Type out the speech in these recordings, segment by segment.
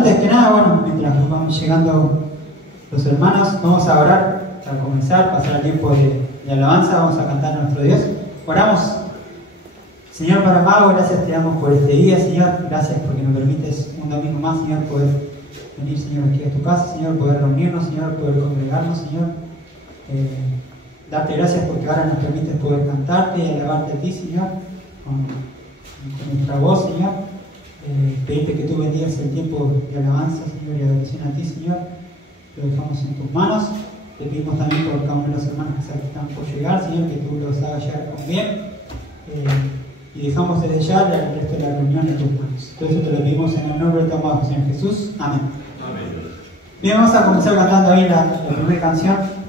antes que nada, bueno, mientras van llegando los hermanos, vamos a orar para comenzar, pasar el tiempo de alabanza, vamos a cantar a nuestro Dios. Oramos. Señor Padre amado, gracias te damos por este día, Señor. Gracias porque nos permites un domingo más, Señor, poder venir, Señor, aquí a tu casa, Señor, poder reunirnos, Señor, poder congregarnos, Señor. Darte gracias porque ahora nos permites poder cantarte y alabarte a ti, Señor, con nuestra voz, Señor. Pedirte que tú bendigas el tiempo de alabanza, Señor, y adoración a ti, Señor. Lo dejamos en tus manos. Te pedimos también por cada uno de los hermanos que están por llegar, Señor, que tú los hagas llegar con bien. Y dejamos desde ya el resto de la reunión en tus manos. Todo eso te lo pedimos en el nombre de tu amado Señor Jesús. Amén. Amén. Bien, vamos a comenzar cantando ahí la primera canción.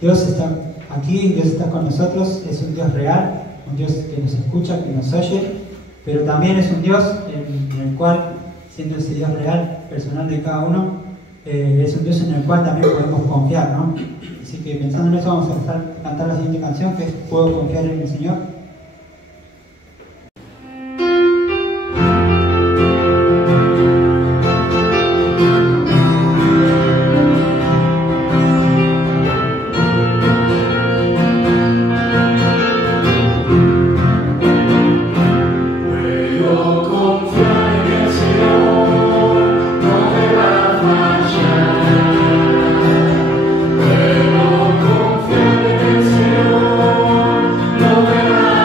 Dios está aquí, Dios está con nosotros, es un Dios real, un Dios que nos escucha, que nos oye, pero también es un Dios en el cual, siendo ese Dios real, personal de cada uno, es un Dios en el cual también podemos confiar, ¿no? Así que pensando en eso vamos a cantar la siguiente canción, que es Puedo confiar en el Señor. No me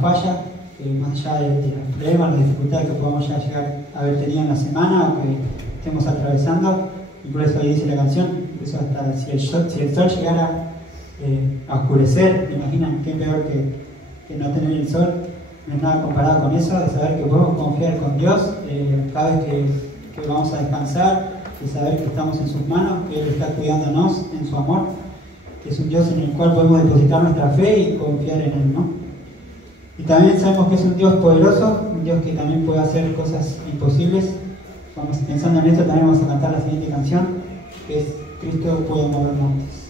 falla, más allá de los problemas, las dificultades que podamos ya llegar a haber tenido en la semana o que estemos atravesando. Y por eso ahí dice la canción, por eso hasta si el sol llegara a oscurecer, ¿te imaginan qué peor que no tener el sol? No es nada comparado con eso, de saber que podemos confiar con Dios cada vez que vamos a descansar, de saber que estamos en sus manos, que Él está cuidándonos en su amor, que es un Dios en el cual podemos depositar nuestra fe y confiar en Él, ¿no? Y también sabemos que es un Dios poderoso, un Dios que también puede hacer cosas imposibles. Vamos pensando en esto, también vamos a cantar la siguiente canción, que es Cristo puede mover montes.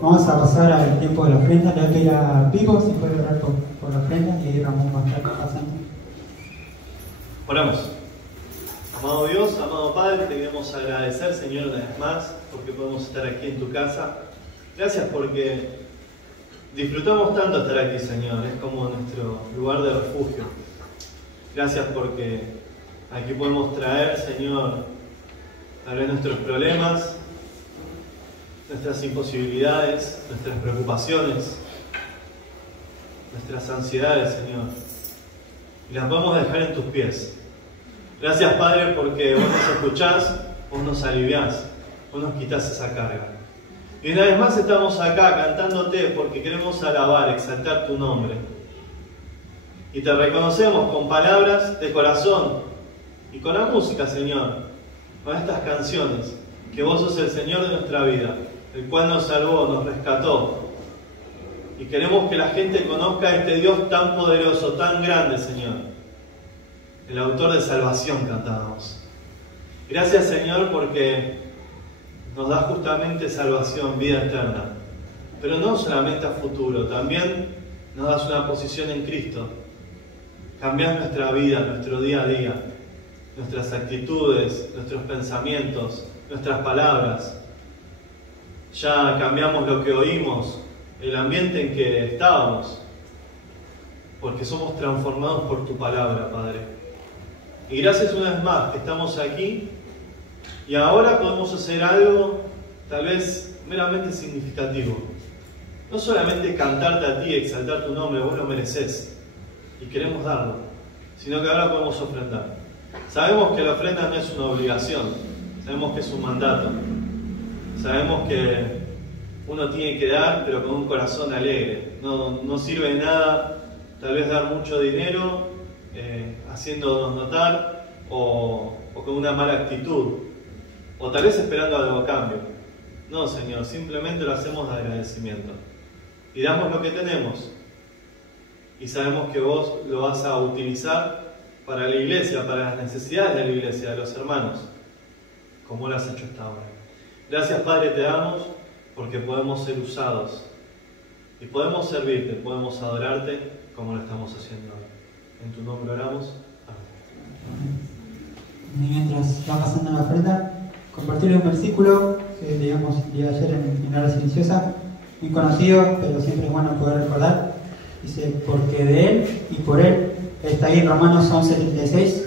Vamos a pasar al tiempo de la ofrenda. Le voy a pedir a Pico si puede orar por la ofrenda y ahí Ramón va a estar pasando. Oramos. Amado Dios, amado Padre, te queremos agradecer, Señor, una vez más, porque podemos estar aquí en tu casa. Gracias porque disfrutamos tanto estar aquí, Señor. Es como nuestro lugar de refugio. Gracias porque aquí podemos traer, Señor, tal vez nuestros problemas, nuestras imposibilidades, nuestras preocupaciones, nuestras ansiedades, Señor. Y las podemos dejar en tus pies. Gracias, Padre, porque vos nos escuchás, vos nos aliviás, vos nos quitas esa carga. Y una vez más estamos acá cantándote porque queremos alabar, exaltar tu nombre. Y te reconocemos con palabras de corazón y con la música, Señor, con estas canciones, que vos sos el Señor de nuestra vida, el cual nos salvó, nos rescató, Y queremos que la gente conozca a este Dios tan poderoso, tan grande, Señor. El autor de salvación cantábamos. Gracias, Señor, porque nos da justamente salvación, vida eterna. Pero no solamente a futuro, también nos das una posición en Cristo. Cambias nuestra vida, nuestro día a día, nuestras actitudes, nuestros pensamientos, nuestras palabras. Ya cambiamos lo que oímos, el ambiente en que estábamos, porque somos transformados por tu palabra, Padre. Y gracias una vez más que estamos aquí y ahora podemos hacer algo tal vez meramente significativo. No solamente cantarte a ti, exaltar tu nombre, vos lo mereces y queremos darlo, sino que ahora podemos ofrendar. Sabemos que la ofrenda no es una obligación, sabemos que es un mandato, sabemos que uno tiene que dar, pero con un corazón alegre. No sirve de nada tal vez dar mucho dinero haciéndonos notar o con una mala actitud, o tal vez esperando algo a cambio. No, Señor, simplemente lo hacemos de agradecimiento y damos lo que tenemos y sabemos que vos lo vas a utilizar para la iglesia, para las necesidades de la iglesia, de los hermanos, como lo has hecho hasta ahora. Gracias, Padre, te damos porque podemos ser usados y podemos servirte, podemos adorarte como lo estamos haciendo hoy. En tu nombre oramos. Amén. Y mientras va pasando la ofrenda, compartir un versículo que digamos de ayer en hora silenciosa, muy conocido, pero siempre es bueno poder recordar. Dice, porque de Él y por Él, está ahí en Romanos 11:36,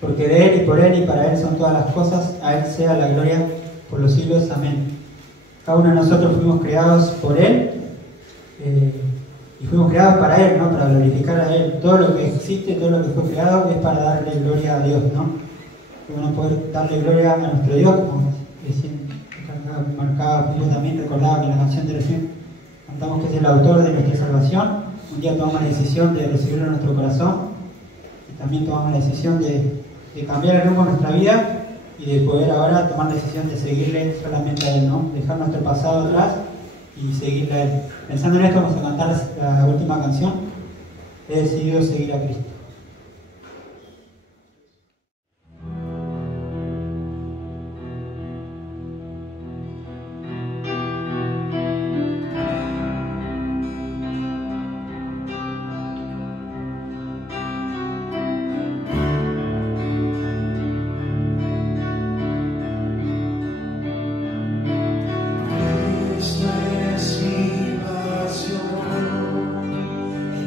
porque de Él y por Él y para Él son todas las cosas, a Él sea la gloria por los siglos. Amén. Cada uno de nosotros fuimos creados por Él y fuimos creados para Él, ¿no? Para glorificar a Él. Todo lo que existe, todo lo que fue creado es para darle gloria a Dios, ¿no? Y bueno, poder darle gloria a nuestro Dios, como recién marcaba Julio, también recordaba que en la canción de recién cantamos que es el autor de nuestra salvación. Un día tomamos la decisión de recibirlo en nuestro corazón y también tomamos la decisión de cambiar el rumbo de nuestra vida y de poder ahora tomar la decisión de seguirle solamente a Él, ¿no? Dejar nuestro pasado atrás y seguirle a Él. Pensando en esto, vamos a cantar la última canción. He decidido seguir a Cristo.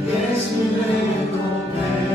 Es mi recompensa.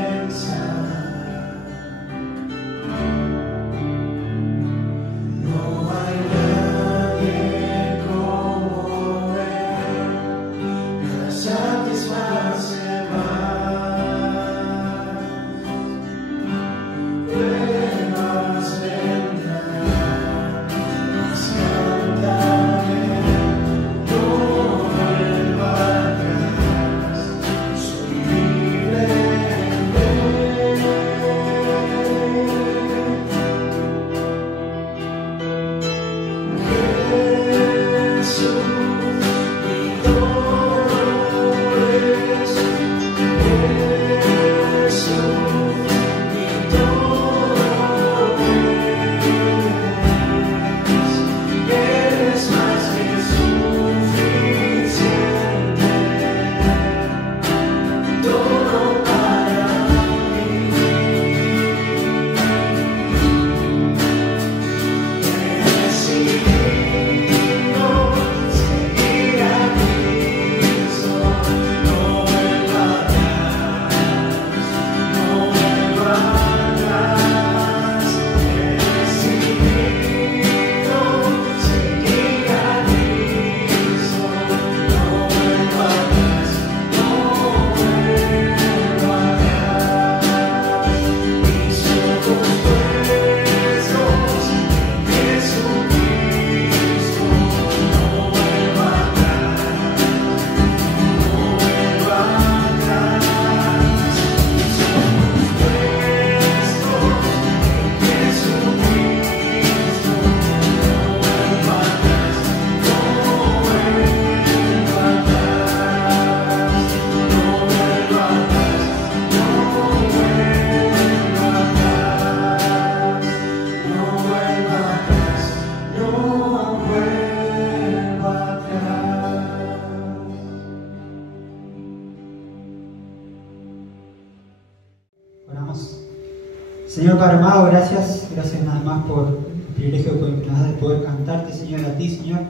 Señor Padre amado, gracias nada más por el privilegio que nos das de poder cantarte, Señor, a ti, Señor.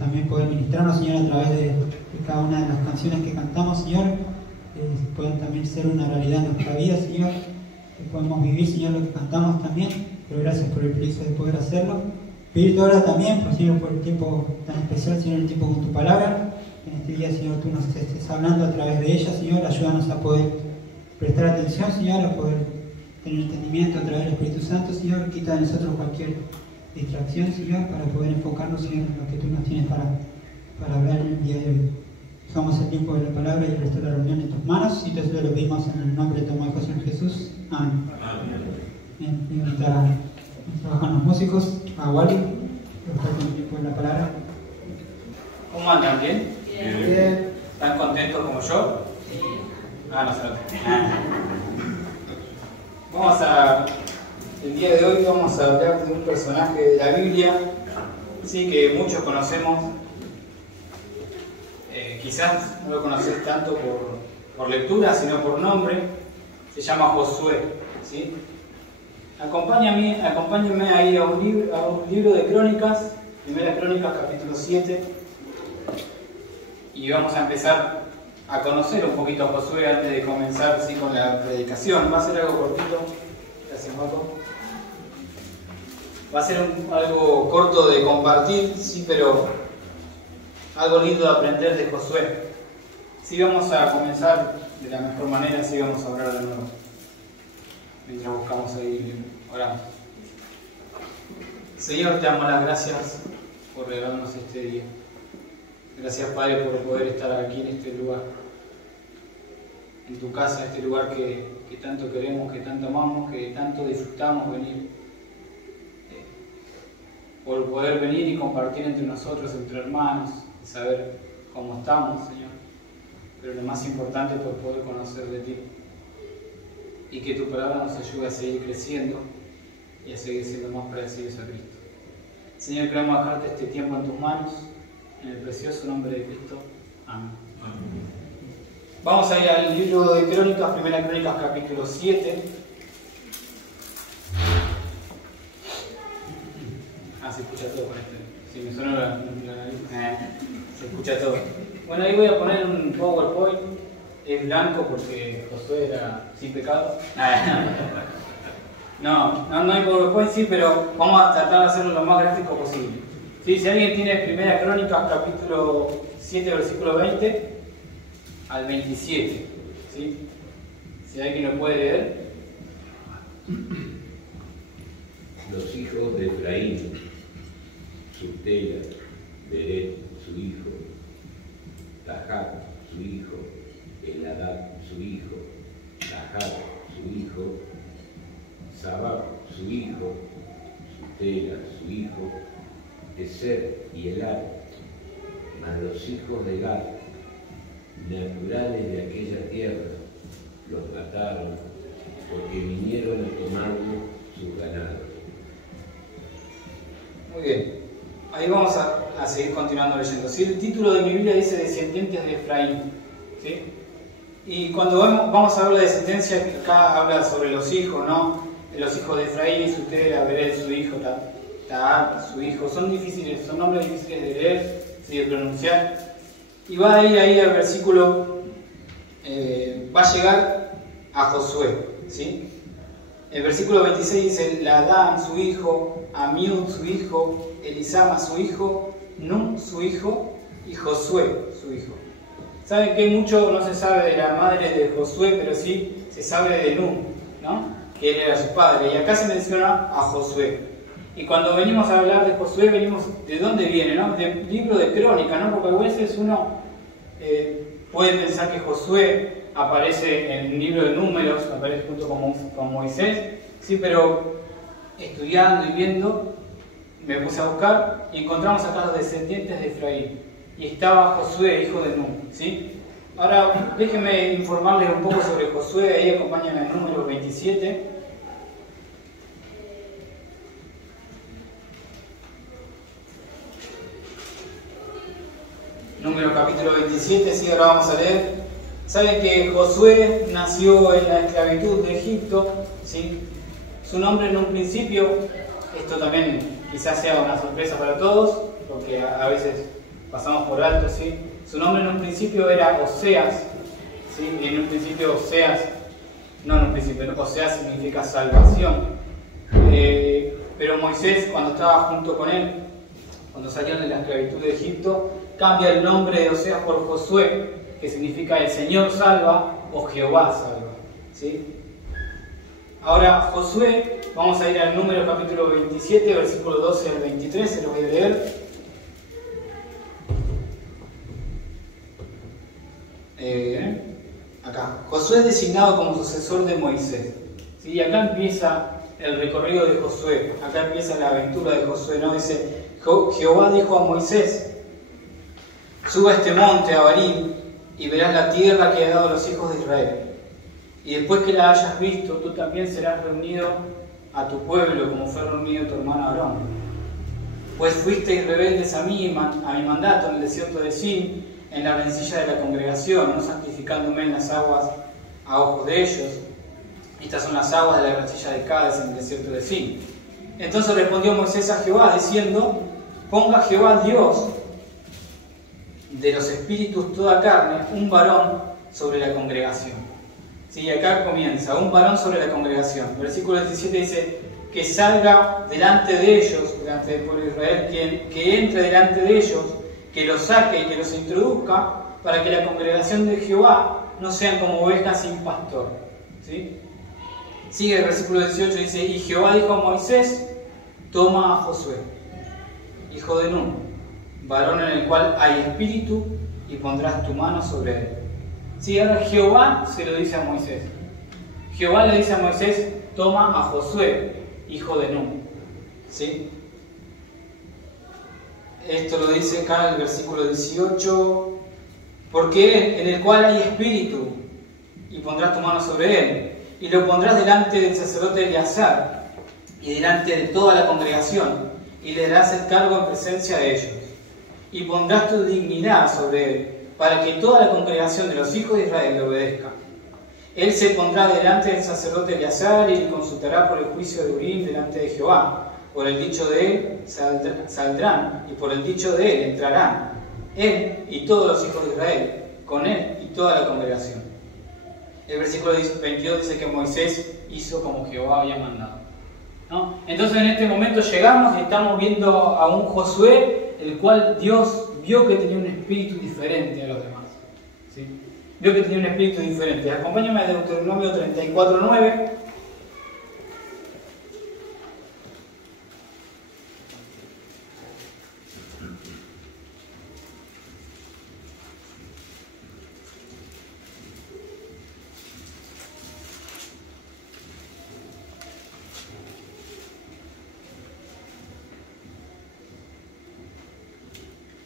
También poder ministrarnos, Señor, a través de cada una de las canciones que cantamos, Señor. Puedan también ser una realidad en nuestra vida, Señor. Que podemos vivir, Señor, lo que cantamos también. Pero gracias por el privilegio de poder hacerlo. Pedirte ahora también, Señor, por el tiempo tan especial, Señor, el tiempo con tu palabra. En este día, Señor, tú nos estés hablando a través de ella, Señor. Ayúdanos a poder prestar atención, Señor, a poder tener entendimiento a través del Espíritu Santo, Señor. Quita de nosotros cualquier distracción, Señor, para poder enfocarnos, Señor, en lo que tú nos tienes para hablar en el día de hoy. Dejamos el tiempo de la palabra y el resto de la reunión en tus manos, y te lo pedimos en el nombre de tu amado Señor Jesús. Amén. Bien, voy a invitar a trabajar los músicos, a Wally, que está con el tiempo de la palabra. ¿Cómo andan? ¿Bien? Bien. ¿Están contentos como yo? Sí. No se nota. El día de hoy vamos a hablar de un personaje de la Biblia, sí, que muchos conocemos. Quizás no lo conocés tanto por lectura, sino por nombre. Se llama Josué, ¿sí? Acompáñenme a ir a un libro de Crónicas, Primera Crónicas, capítulo 7, y vamos a empezar a conocer un poquito a Josué antes de comenzar, ¿sí?, con la predicación. Va a ser algo cortito. Gracias, Marco. Va a ser algo corto de compartir, sí, pero algo lindo de aprender de Josué. Sí, vamos a comenzar de la mejor manera, sí, vamos a orar de nuevo, mientras buscamos ahí orando. Señor, te damos las gracias por regalarnos este día. Gracias, Padre, por poder estar aquí en este lugar, en tu casa, este lugar que tanto queremos, que tanto amamos, que tanto disfrutamos venir. Por poder venir y compartir entre nosotros, entre hermanos, y saber cómo estamos, Señor. Pero lo más importante, por poder conocer de ti. Y que tu palabra nos ayude a seguir creciendo y a seguir siendo más parecidos a Cristo. Señor, queremos dejarte este tiempo en tus manos, en el precioso nombre de Cristo. Amén. Amén. Vamos a ir al libro de Crónicas, Primera Crónicas, capítulo 7. Se escucha todo con este. Si me suena la nariz, se escucha todo. Bueno, ahí voy a poner un PowerPoint. Es blanco porque Josué era sin pecado. No hay PowerPoint, sí, pero vamos a tratar de hacerlo lo más gráfico posible. ¿Sí? Si alguien tiene Primera Crónicas, capítulo 7, versículo 20 al 27. ¿Sí? Si alguien lo puede leer. Los hijos de Efraín: Sutela, Beret, su hijo; Tahat, su hijo; Eladad, su hijo; Tahat, su hijo; Sabab, su hijo; Sutela, su hijo; Eser y Elad, mas los hijos de Gad, naturales de aquella tierra, los mataron, porque vinieron a tomarle sus ganados. Muy bien. Ahí vamos a seguir continuando leyendo. ¿Sí? El título de mi Biblia dice descendientes de Efraín. ¿Sí? Y cuando vamos a ver la descendencia, que acá habla sobre los hijos, ¿no? Los hijos de Efraín, Sutela, Beret, su hijo; Tahat, su hijo. Son nombres difíciles de leer, ¿sí?, de pronunciar. Y va a ir ahí al versículo, va a llegar a Josué. ¿Sí? El versículo 26 dice: Ladán, su hijo; Amiud, su hijo; Elisama, su hijo; Nun, su hijo; y Josué, su hijo. Saben que mucho no se sabe de la madre de Josué, pero sí se sabe de Nun, ¿no?, que él era su padre. Y acá se menciona a Josué. Y cuando venimos a hablar de Josué, venimos de dónde viene, ¿no? Del libro de Crónicas, ¿no? Porque a veces uno puede pensar que Josué aparece en el libro de Números, aparece junto con Moisés, sí, pero estudiando y viendo, me puse a buscar y encontramos acá los descendientes de Efraín. Y estaba Josué, hijo de Nun, ¿sí? Ahora, déjenme informarles un poco sobre Josué. Ahí acompañan al número 27. Número capítulo 27, sí, ahora vamos a leer. Saben que Josué nació en la esclavitud de Egipto, ¿sí? Su nombre en un principio, esto también quizás sea una sorpresa para todos, porque a veces pasamos por alto, ¿sí? Su nombre en un principio era Oseas, ¿sí? En un principio Oseas, Oseas significa salvación. Pero Moisés, cuando estaba junto con él, cuando salieron de la esclavitud de Egipto, cambia el nombre de Oseas por Josué, que significa el Señor salva o Jehová salva, ¿sí? Ahora, Josué, vamos a ir al Números capítulo 27, versículo 12 al 23, se lo voy a leer. Acá, Josué es designado como sucesor de Moisés, ¿sí? Y acá empieza el recorrido de Josué, acá empieza la aventura de Josué, ¿no? Dice, Jehová dijo a Moisés, suba a este monte, a Abarim, y verás la tierra que he dado a los hijos de Israel. Y después que la hayas visto, tú también serás reunido a tu pueblo, como fue reunido tu hermano Aarón. Pues fuisteis rebeldes a mi mandato en el desierto de Sin, en la rencilla de la congregación, no santificándome en las aguas a ojos de ellos. Estas son las aguas de la rencilla de Cádiz en el desierto de Sin. Entonces respondió Moisés a Jehová, diciendo, ponga Jehová Dios de los espíritus toda carne, un varón sobre la congregación. Sí, acá comienza, un varón sobre la congregación. Versículo 17 dice, que salga delante de ellos, delante del pueblo de Israel, que entre delante de ellos, que los saque y que los introduzca, para que la congregación de Jehová no sean como ovejas sin pastor. ¿Sí? Sigue el versículo 18, dice, y Jehová dijo a Moisés, toma a Josué, hijo de Nun, varón en el cual hay espíritu, y pondrás tu mano sobre él. Sí, ahora Jehová se lo dice a Moisés. Jehová le dice a Moisés, toma a Josué, hijo de Nun. ¿Sí? Esto lo dice acá en el versículo 18, porque en el cual hay espíritu, y pondrás tu mano sobre él, y lo pondrás delante del sacerdote Eleazar, y delante de toda la congregación, y le darás el cargo en presencia de ellos. Y pondrás tu dignidad sobre él, para que toda la congregación de los hijos de Israel le obedezca. Él se pondrá delante del sacerdote Eleazar y consultará por el juicio de Urim delante de Jehová. Por el dicho de él saldrán, y por el dicho de él entrarán, él y todos los hijos de Israel, con él y toda la congregación. El versículo 22 dice que Moisés hizo como Jehová había mandado, ¿no? Entonces en este momento llegamos y estamos viendo a un Josué, el cual Dios vio que tenía un espíritu diferente a los demás, ¿sí? Vio que tenía un espíritu diferente. Acompáñame a Deuteronomio 34:9.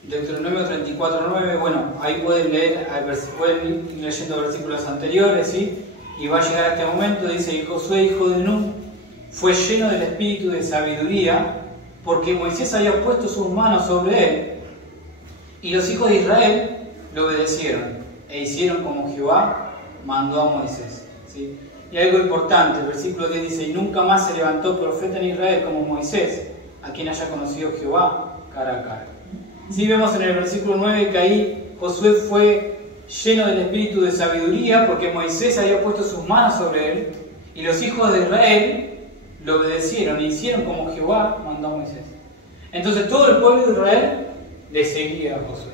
Deuteronomio 34:9, bueno, ahí pueden leer, pueden ir leyendo versículos anteriores, ¿sí? Y va a llegar a este momento, dice, y Josué, hijo de Nun, fue lleno del espíritu de sabiduría, porque Moisés había puesto sus manos sobre él, y los hijos de Israel lo obedecieron, e hicieron como Jehová mandó a Moisés, ¿sí? Y algo importante, el versículo 10 dice, y nunca más se levantó profeta en Israel como Moisés, a quien haya conocido Jehová cara a cara. Sí, vemos en el versículo 9 que ahí Josué fue lleno del espíritu de sabiduría porque Moisés había puesto sus manos sobre él y los hijos de Israel lo obedecieron e hicieron como Jehová mandó a Moisés. Entonces todo el pueblo de Israel le seguía a Josué.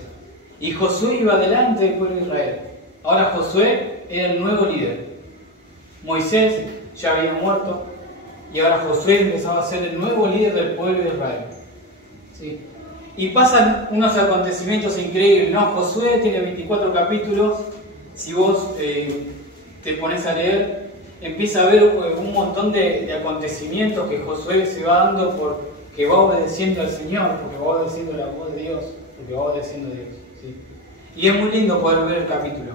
Y Josué iba delante del pueblo de Israel. Ahora Josué era el nuevo líder. Moisés ya había muerto y ahora Josué empezaba a ser el nuevo líder del pueblo de Israel. ¿Sí? Y pasan unos acontecimientos increíbles, ¿no? Josué tiene 24 capítulos. Si vos te pones a leer, empieza a haber un montón de acontecimientos que Josué se va dando porque va obedeciendo al Señor, porque va obedeciendo la voz de Dios, porque va obedeciendo a Dios, ¿sí? Y es muy lindo poder ver el capítulo.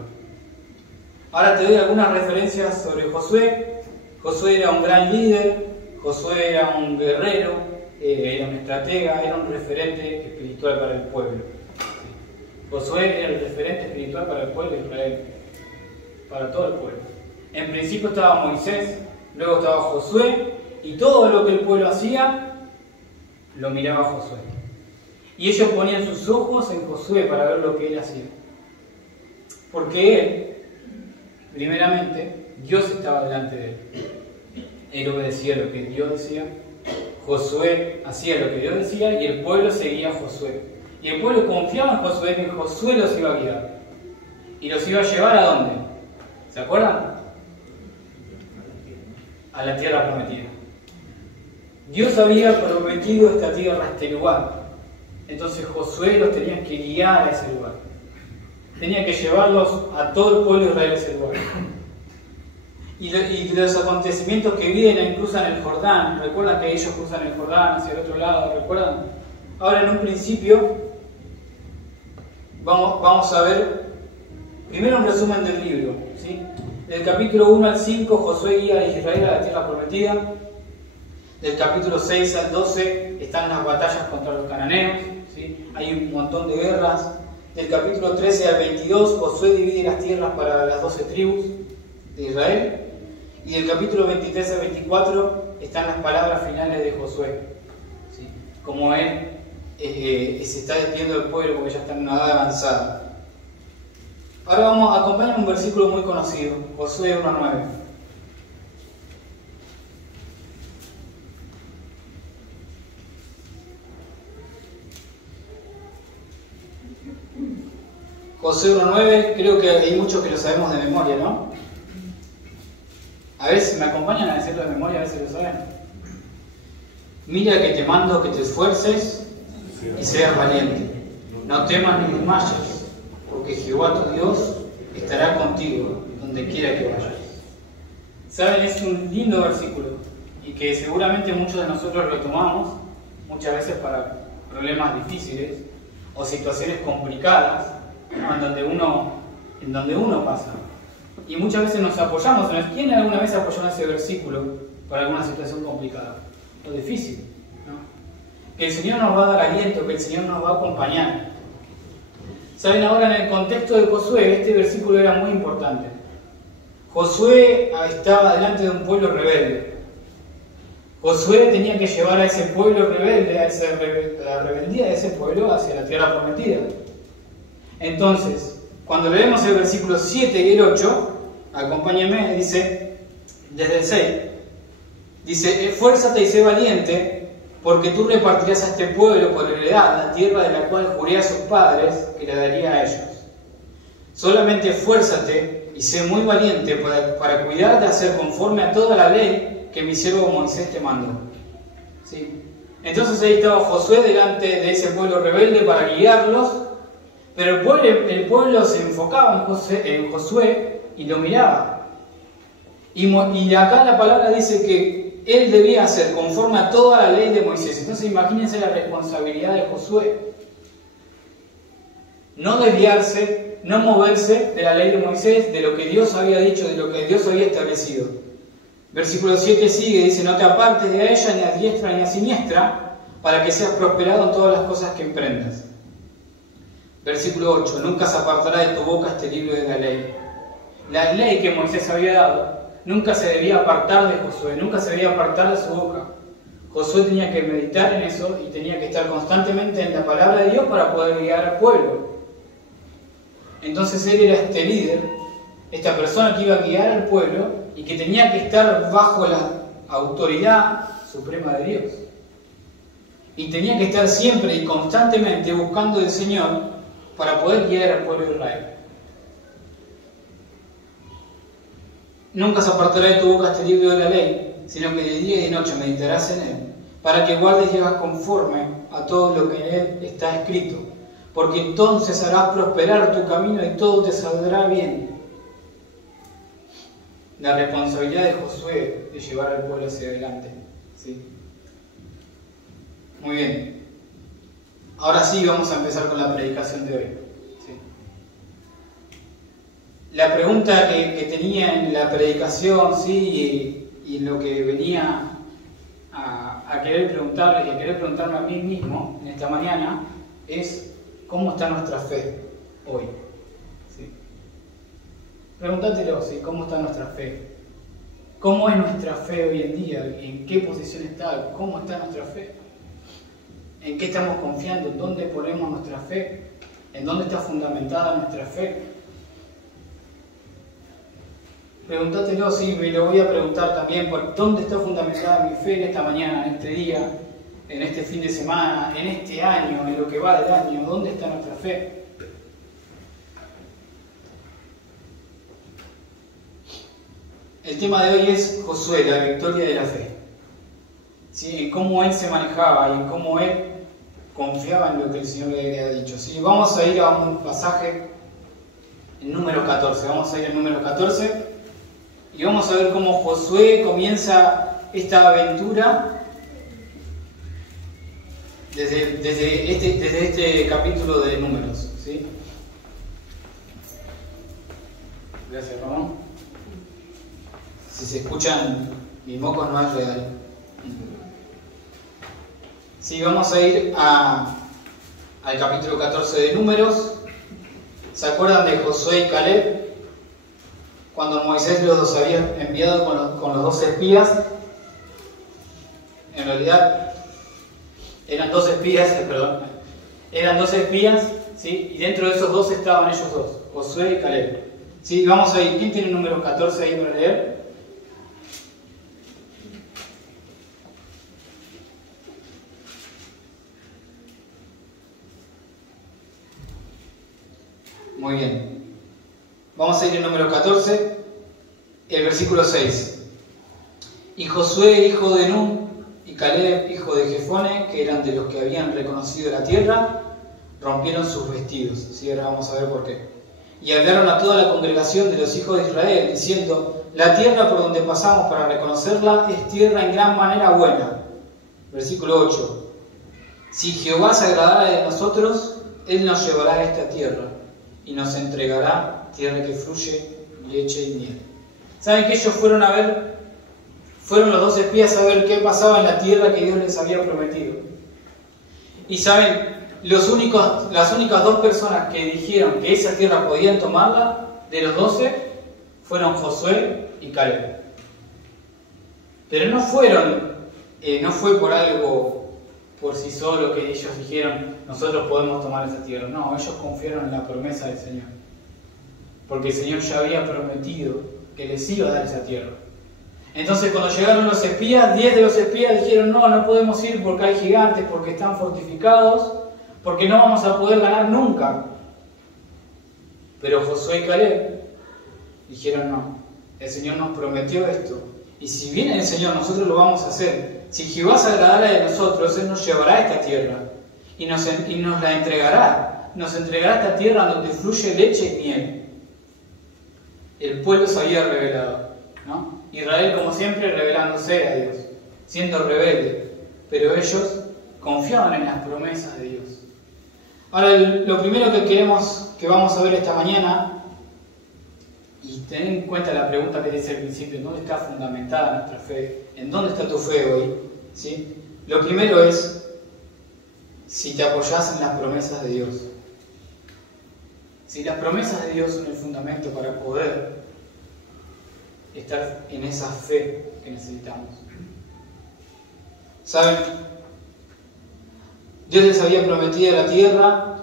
Ahora te doy algunas referencias sobre Josué. Josué era un gran líder, Josué era un guerrero, era un estratega, era un referente espiritual para el pueblo. Josué era el referente espiritual para el pueblo de Israel. para todo el pueblo. En principio estaba Moisés, luego estaba Josué, y todo lo que el pueblo hacía, lo miraba Josué. Y ellos ponían sus ojos en Josué para ver lo que él hacía. Porque él, primeramente, Dios estaba delante de él. Él obedecía lo que Dios decía, Josué hacía lo que Dios decía y el pueblo seguía a Josué. Y el pueblo confiaba en Josué, que Josué los iba a guiar. ¿Y los iba a llevar a dónde? ¿Se acuerdan? A la tierra prometida. Dios había prometido esta tierra, este lugar. Entonces Josué los tenía que guiar a ese lugar. Tenía que llevarlos a todo el pueblo de Israel a ese lugar. Y los acontecimientos que vienen, cruzan el Jordán. ¿Recuerdan que ellos cruzan el Jordán hacia el otro lado? ¿Recuerdan? Ahora, en un principio, vamos a ver primero un resumen del libro, ¿sí? Del capítulo 1 al 5, Josué guía a Israel a la tierra prometida. Del capítulo 6 al 12 están las batallas contra los cananeos, ¿sí? Hay un montón de guerras. Del capítulo 13 al 22, Josué divide las tierras para las 12 tribus de Israel. Y del capítulo 23 al 24 están las palabras finales de Josué, ¿sí? Como él se está despidiendo del pueblo porque ya está en una edad avanzada. Ahora vamos a acompañar un versículo muy conocido, Josué 1:9. Josué 1:9, creo que hay muchos que lo sabemos de memoria, ¿no? A ver si me acompañan a decirlo de memoria, a ver si lo saben. Mira que te mando que te esfuerces y seas valiente. No temas ni desmayes, porque Jehová tu Dios estará contigo donde quiera que vayas. ¿Saben? Es un lindo versículo y que seguramente muchos de nosotros lo tomamos muchas veces para problemas difíciles o situaciones complicadas, ¿no? en donde uno pasa. Y muchas veces nos apoyamos en él. ¿Quién alguna vez apoyó en ese versículo para alguna situación complicada o difícil? ¿No? Que el Señor nos va a dar aliento, que el Señor nos va a acompañar. ¿Saben? Ahora, en el contexto de Josué, este versículo era muy importante. Josué estaba delante de un pueblo rebelde. Josué tenía que llevar a ese pueblo rebelde, la rebeldía de ese pueblo hacia la tierra prometida. Entonces, cuando leemos el versículo 7 y el 8, acompáñenme, dice, desde el 6, dice: esfuérzate y sé valiente, porque tú repartirás a este pueblo por heredad la tierra de la cual juré a sus padres que le daría a ellos. Solamente esfuérzate y sé muy valiente para cuidar de hacer conforme a toda la ley que mi siervo Moisés te mandó. ¿Sí? Entonces ahí estaba Josué delante de ese pueblo rebelde para guiarlos, pero el pueblo se enfocaba en Josué y lo miraba. Y acá la palabra dice que él debía hacer conforme a toda la ley de Moisés. Entonces imagínense la responsabilidad de Josué. No desviarse, no moverse de la ley de Moisés, de lo que Dios había dicho, de lo que Dios había establecido. Versículo 7 sigue, dice: no te apartes de ella ni a diestra ni a siniestra, para que seas prosperado en todas las cosas que emprendas. Versículo 8, nunca se apartará de tu boca este libro de la ley. La ley que Moisés había dado nunca se debía apartar de Josué, nunca se debía apartar de su boca. Josué tenía que meditar en eso y tenía que estar constantemente en la palabra de Dios para poder guiar al pueblo. Entonces él era este líder, esta persona que iba a guiar al pueblo y que tenía que estar bajo la autoridad suprema de Dios. Y tenía que estar siempre y constantemente buscando del Señor para poder guiar al pueblo de Israel. Nunca se apartará de tu boca este libro de la ley, sino que de día y de noche meditarás en él, para que guardes y hagas conforme a todo lo que en él está escrito, porque entonces harás prosperar tu camino y todo te saldrá bien. La responsabilidad de Josué de llevar al pueblo hacia adelante. ¿Sí? Muy bien. Ahora sí vamos a empezar con la predicación de hoy. ¿Sí? La pregunta que tenía en la predicación, ¿sí? y lo que venía a querer preguntarles y a querer preguntarme a mí mismo en esta mañana es: ¿cómo está nuestra fe hoy? ¿Sí? Pregúntatelo, ¿sí? ¿Cómo está nuestra fe? ¿Cómo es nuestra fe hoy en día? ¿En qué posición está? ¿Cómo está nuestra fe? ¿En qué estamos confiando? ¿En dónde ponemos nuestra fe? ¿En dónde está fundamentada nuestra fe? Pregúntatelo, sí, me lo voy a preguntar también, por dónde está fundamentada mi fe en esta mañana, en este día, en este fin de semana, en este año, en lo que va del año. ¿Dónde está nuestra fe? El tema de hoy es Josué, la victoria de la fe. ¿Sí? En cómo él se manejaba y en cómo él confiaba en lo que el Señor le había dicho. ¿Sí? Vamos a ir a un pasaje en número 14. Vamos a ir al número 14 y vamos a ver cómo Josué comienza esta aventura desde este capítulo de Números. ¿Sí? Gracias, Ramón. Si se escuchan, mi moco no es real. Sí, vamos a ir al capítulo 14 de Números. ¿Se acuerdan de Josué y Caleb? Cuando Moisés los había enviado con los 2 espías. En realidad, eran 2 espías, Eran 2 espías, ¿sí? Y dentro de esos 2 estaban ellos 2, Josué y Caleb. ¿Sí? Vamos a ir. ¿Quién tiene el número 14 ahí para leer? Muy bien. Vamos a ir al número 14, el versículo 6. Y Josué, hijo de Nun, y Caleb, hijo de Jefone, que eran de los que habían reconocido la tierra, rompieron sus vestidos. ¿Sí? Ahora vamos a ver por qué. Y hablaron a toda la congregación de los hijos de Israel, diciendo: la tierra por donde pasamos para reconocerla es tierra en gran manera buena. Versículo 8. Si Jehová se agradara de nosotros, Él nos llevará a esta tierra y nos entregará tierra que fluye leche y miel. ¿Saben que ellos fueron los 2 espías a ver qué pasaba en la tierra que Dios les había prometido? Y saben, las únicas 2 personas que dijeron que esa tierra podían tomarla, de los 12, fueron Josué y Caleb. Pero no fue por algo por sí solo que ellos dijeron: nosotros podemos tomar esa tierra. No, ellos confiaron en la promesa del Señor, porque el Señor ya había prometido que les iba a dar esa tierra. Entonces, cuando llegaron los espías, 10 de los espías dijeron: no podemos ir porque hay gigantes, porque están fortificados, porque no vamos a poder ganar nunca. Pero Josué y Caleb dijeron: no, el Señor nos prometió esto, y si viene el Señor, nosotros lo vamos a hacer. Si Jehová se agradara de nosotros, Él nos llevará a esta tierra y nos la entregará. Nos entregará esta tierra donde fluye leche y miel. El pueblo se había revelado, ¿no? Israel, como siempre, rebelándose a Dios, siendo rebelde, pero ellos confiaban en las promesas de Dios. Ahora, lo primero que vamos a ver esta mañana, y tener en cuenta la pregunta que dice al principio: ¿dónde está fundamentada nuestra fe? ¿En dónde está tu fe hoy? ¿Sí? Lo primero es si te apoyas en las promesas de Dios. Si las promesas de Dios son el fundamento para poder estar en esa fe que necesitamos. ¿Saben? Dios les había prometido la tierra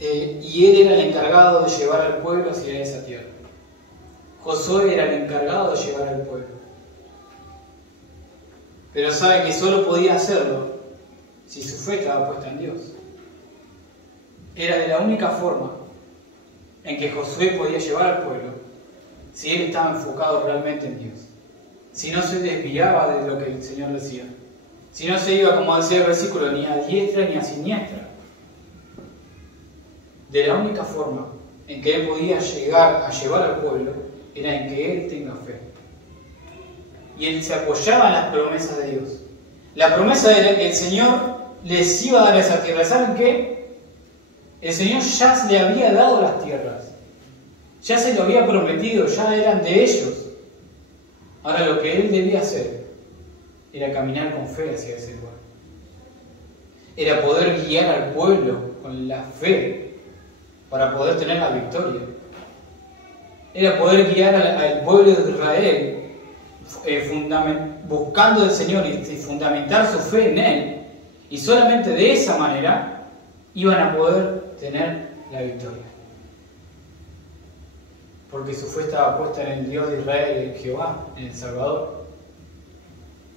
y Él era el encargado de llevar al pueblo hacia esa tierra. Josué era el encargado de llevar al pueblo. Pero sabe que solo podía hacerlo si su fe estaba puesta en Dios. Era de la única forma en que Josué podía llevar al pueblo, si él estaba enfocado realmente en Dios. Si no se desviaba de lo que el Señor decía. Si no se iba, como decía el versículo, ni a diestra ni a siniestra. De la única forma en que él podía llegar a llevar al pueblo era en que él tenga fe. Y él se apoyaba en las promesas de Dios. La promesa era que el Señor les iba a dar esa tierra. ¿Saben qué? El Señor ya le había dado las tierras. Ya se lo había prometido, ya eran de ellos. Ahora lo que él debía hacer era caminar con fe hacia ese lugar. Era poder guiar al pueblo con la fe para poder tener la victoria. era poder guiar al pueblo de Israel buscando al Señor y fundamentar su fe en Él. Y solamente de esa manera iban a poder tener la victoria. Porque su fe estaba puesta en el Dios de Israel, en Jehová, en el Salvador.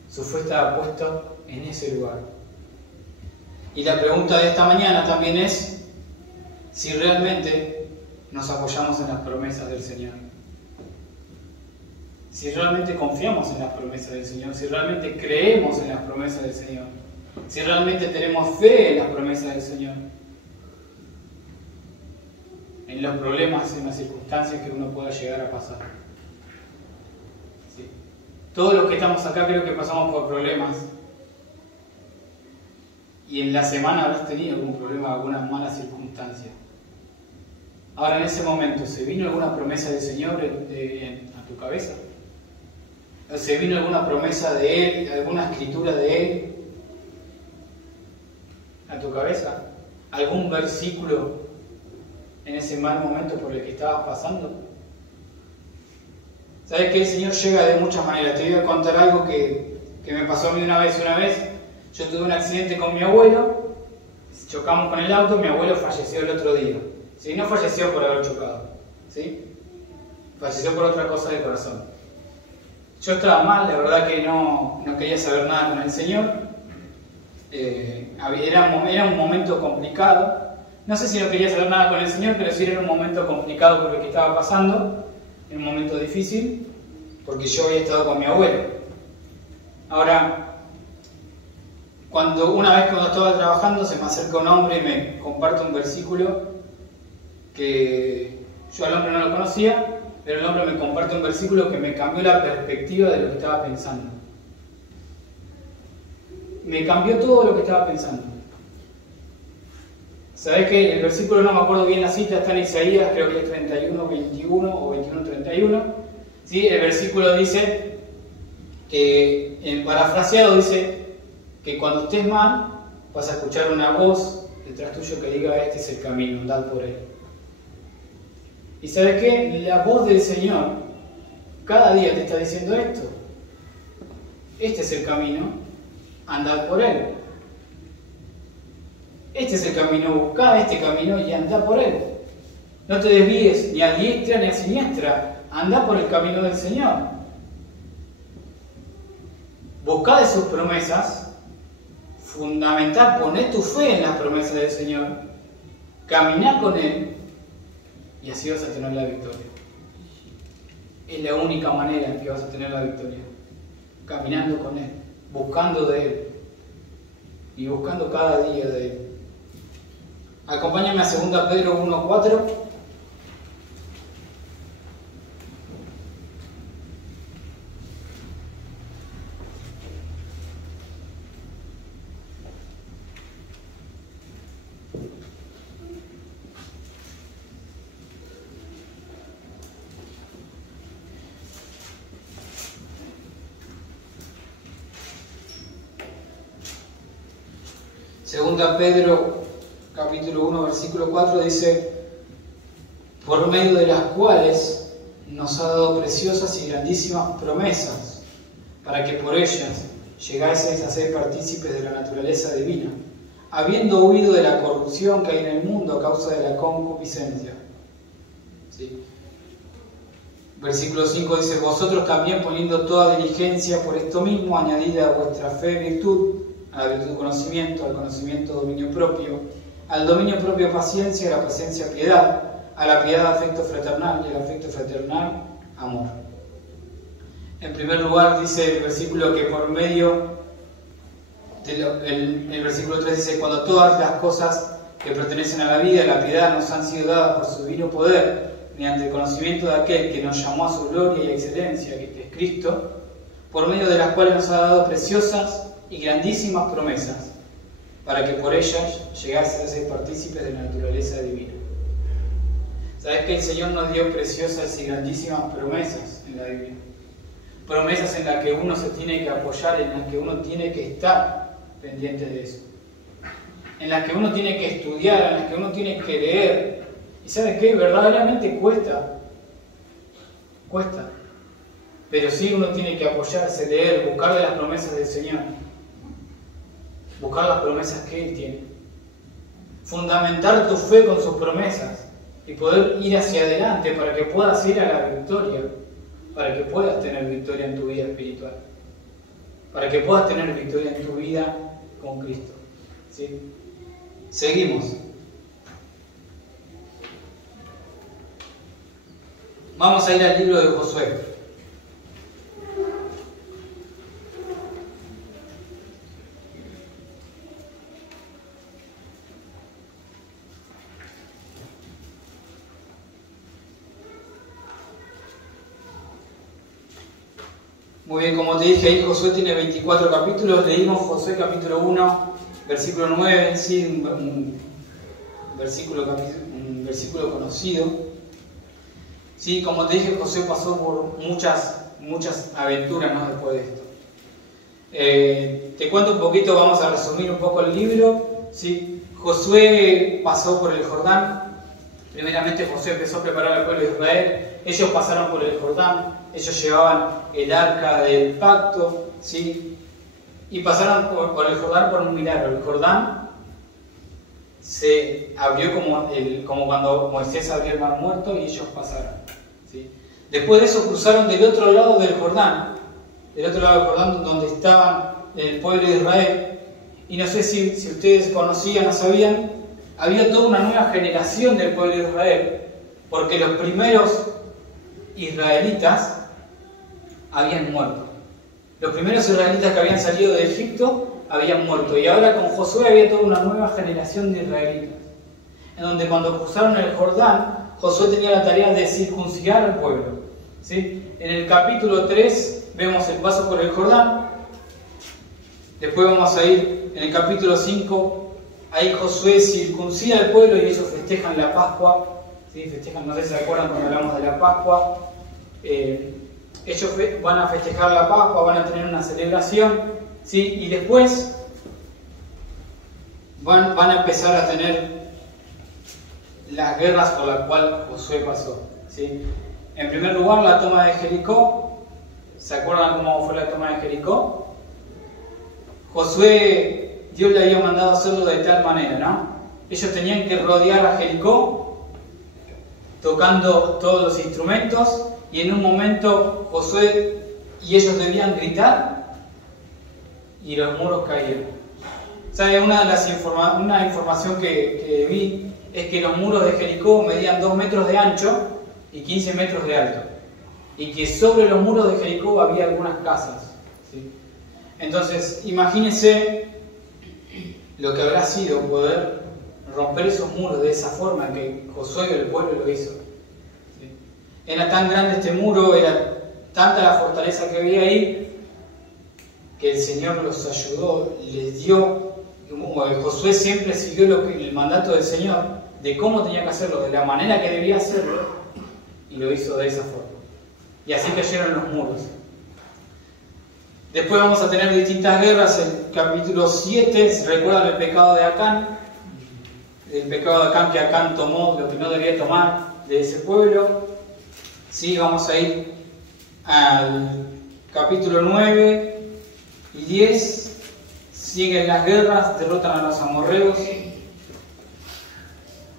Su fe estaba puesta en ese lugar. Y la pregunta de esta mañana también es si realmente nos apoyamos en las promesas del Señor. Si realmente confiamos en las promesas del Señor, si realmente creemos en las promesas del Señor, si realmente tenemos fe en las promesas del Señor, en los problemas, en las circunstancias que uno pueda llegar a pasar. ¿Sí? Todos los que estamos acá creo que pasamos por problemas. Y en la semana habrás tenido algún problema, alguna mala circunstancia. Ahora, en ese momento, ¿se vino alguna promesa del Señor a tu cabeza? ¿Se vino alguna promesa de Él, alguna escritura de Él a tu cabeza? ¿Algún versículo en ese mal momento por el que estabas pasando? ¿Sabes que el Señor llega de muchas maneras? Te voy a contar algo que me pasó a mí una vez. Yo tuve un accidente con mi abuelo, chocamos con el auto, mi abuelo falleció el otro día. ¿Sí? No falleció por haber chocado, ¿sí? Falleció por otra cosa del corazón. Yo estaba mal, la verdad que no quería saber nada con el Señor. Era un momento complicado. No sé si no quería saber nada con el Señor, pero sí era un momento complicado por el que estaba pasando. Era un momento difícil, porque yo había estado con mi abuelo. Ahora, una vez cuando estaba trabajando, se me acerca un hombre y me comparte un versículo que yo al hombre no lo conocía, pero el hombre me comparte un versículo que me cambió la perspectiva de lo que estaba pensando. Me cambió todo lo que estaba pensando. ¿Sabés que el versículo, no me acuerdo bien la cita, está en Isaías, creo que es 31:21 o 21:31? ¿Sí? El versículo dice, que parafraseado dice, que cuando estés mal vas a escuchar una voz detrás tuyo que diga: este es el camino, andad por él. Y ¿sabes qué? La voz del Señor cada día te está diciendo esto: este es el camino, andad por él. Este es el camino, buscá este camino y andá por él. No te desvíes ni a diestra ni a siniestra, andá por el camino del Señor. Buscá de sus promesas, fundamental, poné tu fe en las promesas del Señor, caminá con Él y así vas a tener la victoria. Es la única manera en que vas a tener la victoria, caminando con Él, buscando de Él y buscando cada día de Él. Acompáñame a 2 Pedro 1:4. Segunda Pedro capítulo 1 versículo 4 dice: por medio de las cuales nos ha dado preciosas y grandísimas promesas, para que por ellas llegaseis a ser partícipes de la naturaleza divina, habiendo huido de la corrupción que hay en el mundo a causa de la concupiscencia. ¿Sí? Versículo 5 dice: vosotros también, poniendo toda diligencia por esto mismo, añadid a vuestra fe virtud, a la virtud conocimiento, al conocimiento dominio propio, al dominio propio paciencia, a la paciencia piedad, a la piedad afecto fraternal y al afecto fraternal amor. En primer lugar dice el versículo que por medio el versículo 3 dice: cuando todas las cosas que pertenecen a la vida y a la piedad nos han sido dadas por su divino poder, mediante el conocimiento de aquel que nos llamó a su gloria y excelencia, que es Cristo, por medio de las cuales nos ha dado preciosas y grandísimas promesas, para que por ellas llegase a ser partícipes de la naturaleza divina. ¿Sabes que el Señor nos dio preciosas y grandísimas promesas en la Biblia? Promesas en las que uno se tiene que apoyar, en las que uno tiene que estar pendiente de eso, en las que uno tiene que estudiar, en las que uno tiene que leer. ¿Y sabes qué? Verdaderamente cuesta. Cuesta. Pero sí uno tiene que apoyarse, leer, buscar de las promesas del Señor. Buscar las promesas que Él tiene. Fundamentar tu fe con sus promesas y poder ir hacia adelante para que puedas ir a la victoria, para que puedas tener victoria en tu vida espiritual, para que puedas tener victoria en tu vida con Cristo. ¿Sí? Seguimos. Vamos a ir al libro de Josué. Muy bien, como te dije, ahí Josué tiene 24 capítulos. Leímos Josué capítulo 1, versículo 9, sí, un versículo conocido. Sí, como te dije, Josué pasó por muchas aventuras, ¿no? Después de esto. Te cuento un poquito, vamos a resumir un poco el libro. ¿Sí? Josué pasó por el Jordán. Primeramente Josué empezó a preparar al pueblo de Israel. Ellos pasaron por el Jordán. Ellos llevaban el arca del pacto. ¿Sí? Y pasaron por el Jordán por un milagro. El Jordán se abrió como cuando Moisés abrió el mar muerto y ellos pasaron. ¿Sí? Después de eso cruzaron del otro lado del Jordán donde estaban el pueblo de Israel. Y no sé si ustedes conocían o sabían, había toda una nueva generación del pueblo de Israel, porque los primeros israelitas habían muerto. Los primeros israelitas que habían salido de Egipto habían muerto, y ahora con Josué había toda una nueva generación de israelitas, en donde cuando cruzaron el Jordán, Josué tenía la tarea de circuncidar al pueblo. ¿Sí? En el capítulo 3 vemos el paso por el Jordán. Después vamos a ir en el capítulo 5, ahí Josué circuncida al pueblo y ellos festejan la Pascua. ¿Sí? Festejan, no sé si se acuerdan cuando hablamos de la Pascua. Ellos van a festejar la Pascua, van a tener una celebración, ¿sí? Y después van a empezar a tener las guerras por las cuales Josué pasó. ¿Sí? En primer lugar, la toma de Jericó. ¿Se acuerdan cómo fue la toma de Jericó? Josué, Dios le había mandado hacerlo de tal manera, ¿no? Ellos tenían que rodear a Jericó tocando todos los instrumentos, y en un momento Josué y ellos debían gritar y los muros caían. ¿Sabe? Una información que vi es que los muros de Jericó medían 2 metros de ancho y 15 metros de alto, y que sobre los muros de Jericó había algunas casas. ¿Sí? Entonces, imagínense lo que habrá sido poder romper esos muros de esa forma que Josué y el pueblo lo hizo. ¿Sí? Era tan grande este muro, era tanta la fortaleza que había ahí, que el Señor los ayudó, les dio. Josué siempre siguió el mandato del Señor de cómo tenía que hacerlo, de la manera que debía hacerlo, y lo hizo de esa forma. Y así cayeron los muros. Después vamos a tener distintas guerras. En capítulo 7, ¿se recuerdan el pecado de Acán? El pecado de Acán, que Acán tomó lo que no debía tomar de ese pueblo. Sí, vamos a ir al capítulo 9 y 10. Siguen las guerras, derrotan a los amorreos.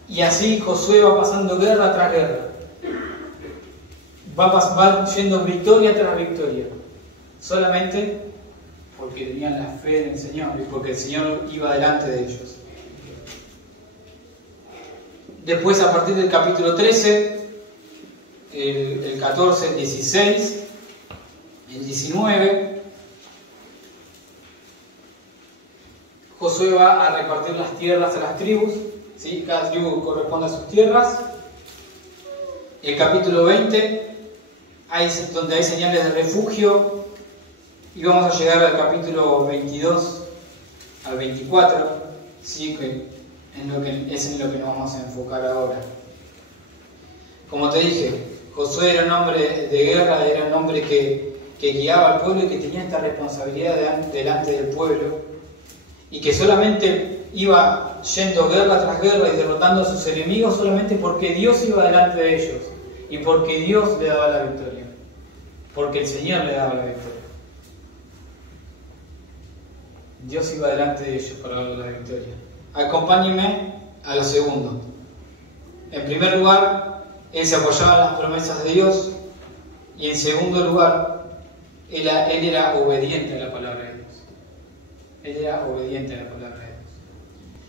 Y así Josué va pasando guerra tras guerra. Va yendo victoria tras victoria. Solamente porque tenían la fe en el Señor y porque el Señor iba delante de ellos. Después, a partir del capítulo 13, el 14, el 16, el 19, Josué va a repartir las tierras a las tribus. ¿Sí? Cada tribu corresponde a sus tierras. El capítulo 20, donde hay señales de refugio. Y vamos a llegar al capítulo 22 al 24, ¿sí? Que es en lo que nos vamos a enfocar ahora. Como te dije, Josué era un hombre de guerra, era un hombre que guiaba al pueblo y que tenía esta responsabilidad delante del pueblo, y que solamente iba yendo guerra tras guerra y derrotando a sus enemigos solamente porque Dios iba delante de ellos y porque Dios le daba la victoria. porque el Señor le daba la victoria. Dios iba delante de ellos para darle la victoria. Acompáñenme a lo segundo. En primer lugar, él se apoyaba en las promesas de Dios, y en segundo lugar, él era obediente a la palabra de Dios. Él era obediente a la palabra de Dios.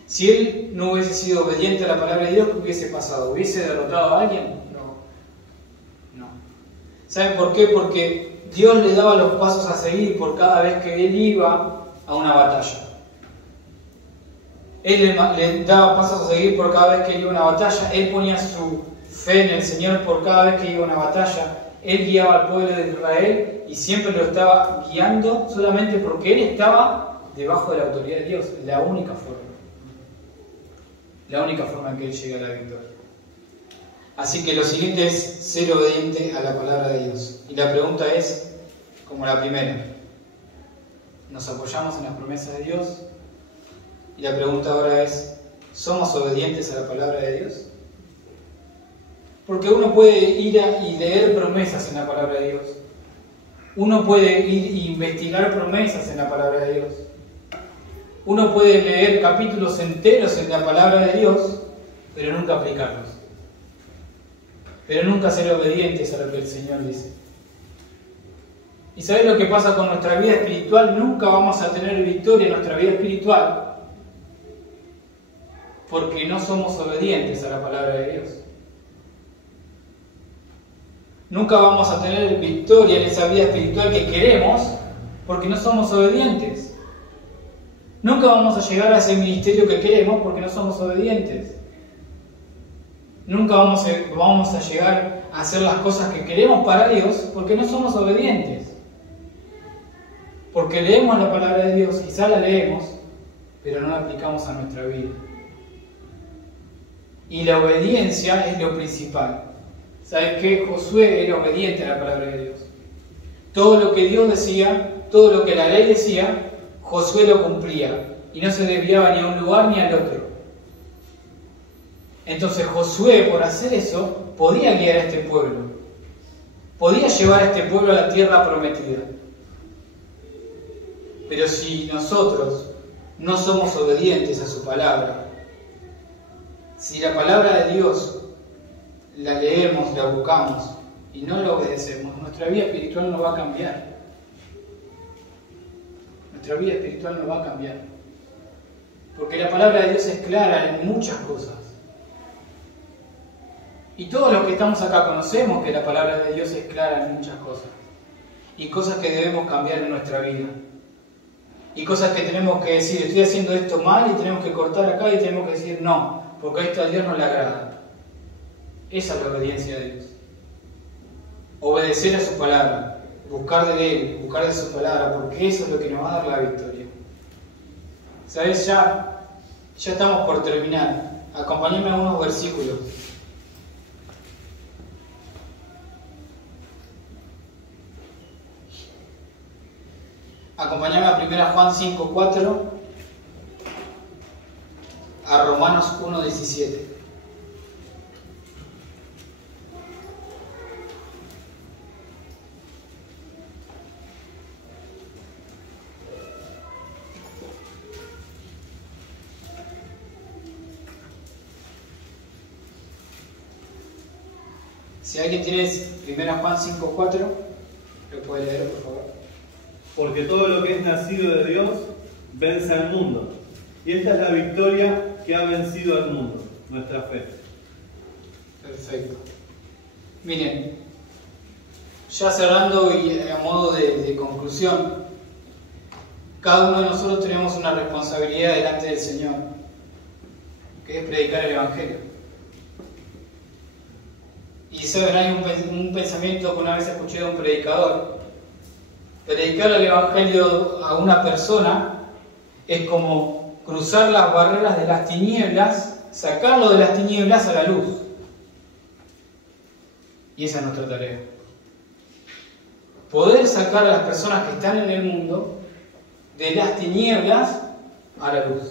Si él no hubiese sido obediente a la palabra de Dios, ¿qué hubiese pasado? ¿Hubiese derrotado a alguien? No. ¿Saben por qué? Porque Dios le daba los pasos a seguir por cada vez que él iba a una batalla. Él le daba pasos a seguir por cada vez que iba a una batalla. Él ponía su fe en el Señor por cada vez que iba a una batalla. Él guiaba al pueblo de Israel y siempre lo estaba guiando solamente porque él estaba debajo de la autoridad de Dios. La única forma en que él llega a la victoria. Así que lo siguiente es ser obediente a la palabra de Dios. Y la pregunta es, como la primera, ¿nos apoyamos en las promesas de Dios? Y la pregunta ahora es, ¿somos obedientes a la palabra de Dios? Porque uno puede ir y leer promesas en la palabra de Dios. Uno puede ir e investigar promesas en la palabra de Dios. Uno puede leer capítulos enteros en la palabra de Dios, pero nunca aplicarlos. Pero nunca ser obedientes a lo que el Señor dice. ¿Y sabes lo que pasa con nuestra vida espiritual? Nunca vamos a tener victoria en nuestra vida espiritual porque no somos obedientes a la palabra de Dios. Nunca vamos a tener victoria en esa vida espiritual que queremos porque no somos obedientes. Nunca vamos a llegar a ese ministerio que queremos porque no somos obedientes. Nunca vamos a llegar a hacer las cosas que queremos para Dios porque no somos obedientes. Porque leemos la palabra de Dios, quizá la leemos, pero no la aplicamos a nuestra vida. Y la obediencia es lo principal. ¿Sabes qué? Josué era obediente a la palabra de Dios. Todo lo que Dios decía, todo lo que la ley decía, Josué lo cumplía. Y no se desviaba ni a un lugar ni al otro. Entonces Josué, por hacer eso, podía guiar a este pueblo. Podía llevar a este pueblo a la tierra prometida. Pero si nosotros no somos obedientes a su palabra, si la palabra de Dios la leemos, la buscamos y no la obedecemos, nuestra vida espiritual no va a cambiar. Nuestra vida espiritual no va a cambiar. Porque la palabra de Dios es clara en muchas cosas. Y todos los que estamos acá conocemos que la palabra de Dios es clara en muchas cosas. Y cosas que debemos cambiar en nuestra vida. Y cosas que tenemos que decir, estoy haciendo esto mal y tenemos que cortar acá y tenemos que decir no, porque esto a Dios no le agrada. Esa es la obediencia de Dios. Obedecer a su palabra, buscar de Él, buscar de su palabra, porque eso es lo que nos va a dar la victoria. ¿Sabes? Ya estamos por terminar. Acompáñenme a unos versículos. Acompáñame a 1 Juan 5:4 a Romanos 1:17. Si alguien tiene 1 Juan 5:4, lo puede leer, por favor. Porque todo lo que es nacido de Dios vence al mundo. Y esta es la victoria que ha vencido al mundo, nuestra fe. Perfecto. Miren, ya cerrando y a modo de conclusión, cada uno de nosotros tenemos una responsabilidad delante del Señor, que es predicar el Evangelio. Y saben, hay un pensamiento que una vez escuché de un predicador. Predicar el Evangelio a una persona es como cruzar las barreras de las tinieblas, sacarlo de las tinieblas a la luz. Y esa es nuestra tarea. Poder sacar a las personas que están en el mundo de las tinieblas a la luz.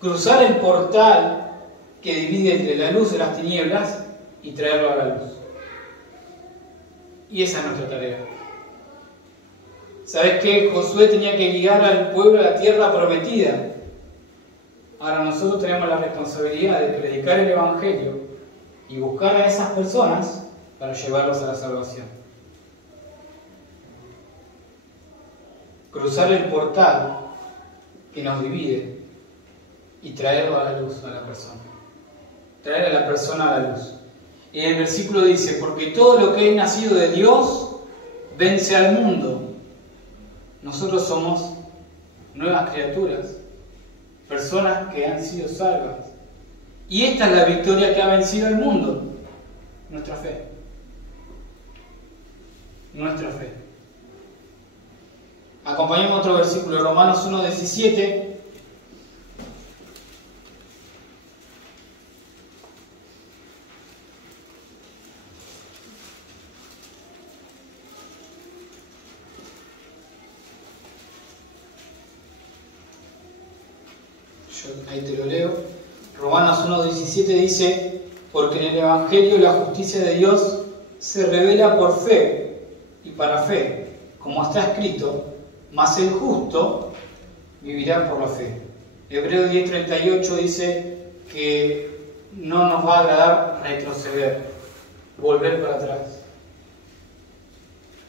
Cruzar el portal que divide entre la luz y las tinieblas y traerlo a la luz. Y esa es nuestra tarea. ¿Sabes qué? Josué tenía que guiar al pueblo a la tierra prometida. Ahora nosotros tenemos la responsabilidad de predicar el Evangelio y buscar a esas personas para llevarlos a la salvación. Cruzar el portal que nos divide y traerlo a la luz a la persona. Traer a la persona a la luz. Y el versículo dice, porque todo lo que es nacido de Dios vence al mundo. Nosotros somos nuevas criaturas, personas que han sido salvas. Y esta es la victoria que ha vencido al mundo, nuestra fe. Nuestra fe. Acompañemos otro versículo, Romanos 1:17. Ahí te lo leo. Romanos 1:17 dice, porque en el Evangelio la justicia de Dios se revela por fe y para fe, como está escrito, mas el justo vivirá por la fe. Hebreos 10:38 dice que no nos va a agradar retroceder, volver para atrás.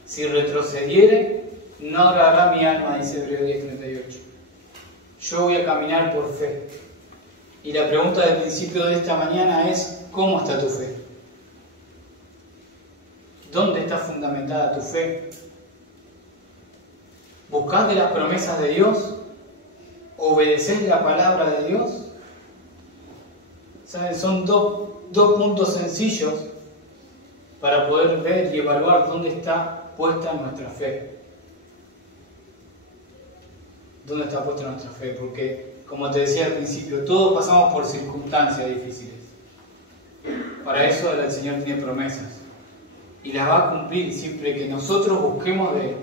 Si retrocediere, no agradará mi alma, dice Hebreos 10:38. Yo voy a caminar por fe. Y la pregunta del principio de esta mañana es, ¿cómo está tu fe? ¿Dónde está fundamentada tu fe? ¿Buscás de las promesas de Dios? ¿Obedecés la palabra de Dios? ¿Saben? Son dos puntos sencillos para poder ver y evaluar dónde está puesta nuestra fe. ¿Dónde está puesta nuestra fe? Porque, como te decía al principio, todos pasamos por circunstancias difíciles. Para eso el Señor tiene promesas. Y las va a cumplir siempre que nosotros busquemos de Él.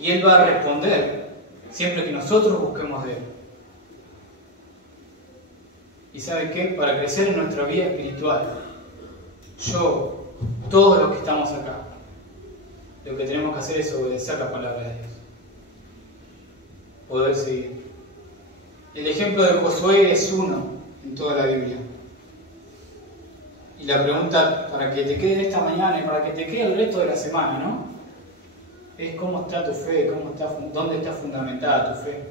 Y Él va a responder siempre que nosotros busquemos de Él. ¿Y sabe qué? Para crecer en nuestra vida espiritual, todos los que estamos acá, lo que tenemos que hacer es obedecer la palabra de Dios. Poder seguir. El ejemplo de Josué es uno en toda la Biblia. Y la pregunta para que te quede esta mañana y para que te quede el resto de la semana, ¿no? Es cómo está tu fe, dónde está fundamentada tu fe.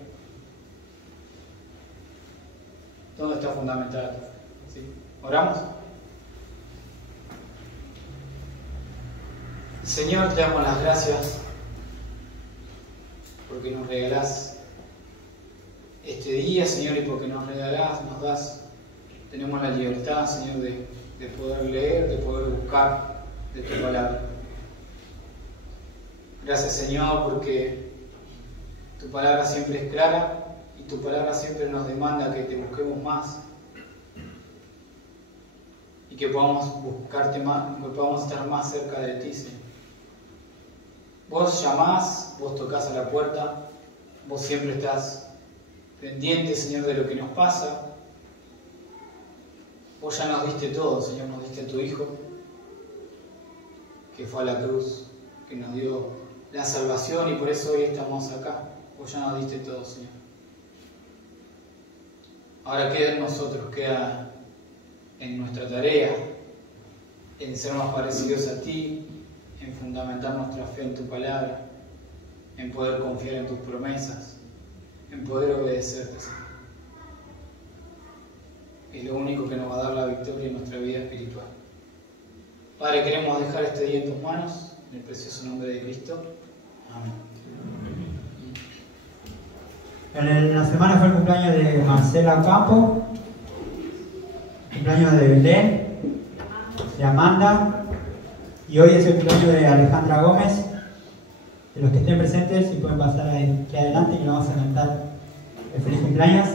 ¿Dónde está fundamentada tu fe? ¿Sí? ¿Oramos? Señor, te damos las gracias porque nos regalás este día, Señor, y porque nos regalás, nos das, tenemos la libertad, Señor, de poder leer, de poder buscar de tu palabra. Gracias, Señor, porque tu palabra siempre es clara y tu palabra siempre nos demanda que te busquemos más y que podamos buscarte más, que podamos estar más cerca de ti, Señor. Vos llamás, vos tocás a la puerta, vos siempre estás pendiente, Señor, de lo que nos pasa. Vos ya nos diste todo, Señor, nos diste a tu Hijo, que fue a la cruz, que nos dio la salvación y por eso hoy estamos acá. Vos ya nos diste todo, Señor. Ahora queda en nosotros, queda en nuestra tarea, en ser más parecidos a ti, en fundamentar nuestra fe en tu palabra, en poder confiar en tus promesas, en poder obedecerte, Señor. Es lo único que nos va a dar la victoria en nuestra vida espiritual. Padre, queremos dejar este día en tus manos, en el precioso nombre de Cristo. Amén. En la semana fue el cumpleaños de Marcela Campo, cumpleaños de Belén, de Amanda, y hoy es el cumpleaños de Alejandra Gómez. De los que estén presentes, si pueden pasar aquí adelante y le vamos a cantar el feliz cumpleaños.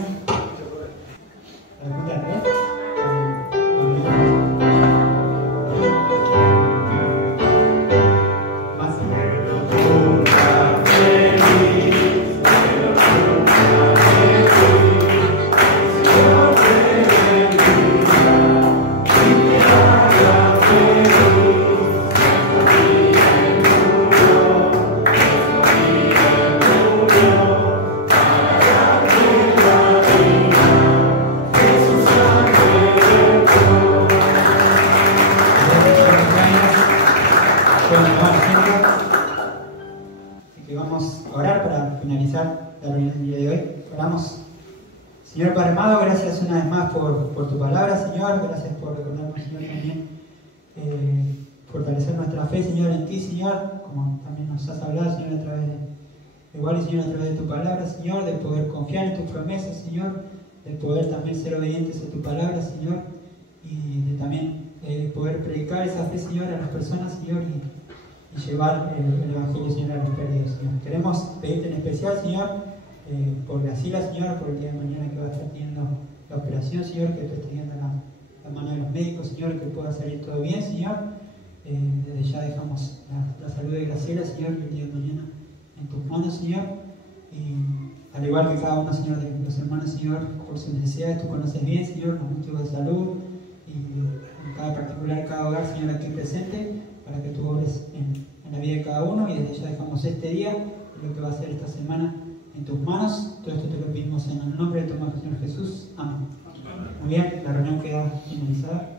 el día de hoy. Oramos. Señor Padre amado, gracias una vez más por tu palabra, Señor. Gracias por recordarnos, Señor, también fortalecer nuestra fe, Señor, en ti, Señor, como también nos has hablado, Señor, a través Señor, a través de tu palabra, Señor, de poder confiar en tus promesas, Señor, de poder también ser obedientes a tu palabra, Señor, y de también poder predicar esa fe, Señor, a las personas, Señor, y llevar el Evangelio, Señor, a los perdidos, Señor. Queremos pedirte en especial, Señor, por Graciela, Señor, por el día de mañana que va a estar teniendo la operación, Señor, que estés teniendo la mano de los médicos, Señor, que pueda salir todo bien, Señor. Desde ya dejamos la salud de Graciela, Señor, y el día de mañana en tus manos, Señor. Y al igual que cada uno, Señor, de los hermanos, Señor, por sus necesidades, tú conoces bien, Señor, los motivos de salud y en cada particular, cada hogar, Señor, aquí presente, para que tú obres en la vida de cada uno. Y desde ya dejamos este día y lo que va a ser esta semana en tus manos. Todo esto te lo pedimos en el nombre de tu Señor Jesús. Amén. Muy bien, la reunión queda finalizada.